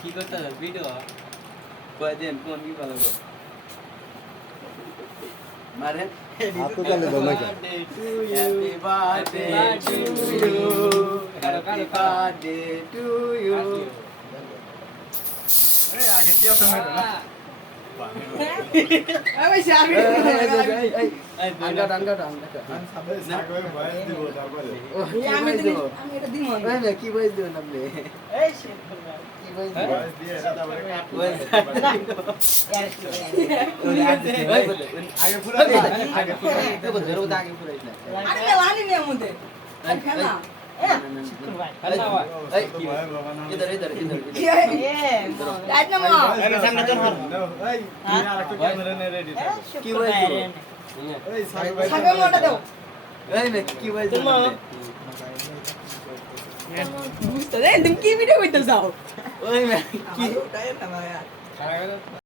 কি করতে হবে ভিডিও কয়দিন কোন কি ভালো মারেন হাতে তালে দাও নাকি happy birthday to you happy birthday to you এই আগে কি আপনি মেরো না কি বয়স দেবেন আপনি বুঝতে দেন তুমি কি ভিডিও করতে চাও কি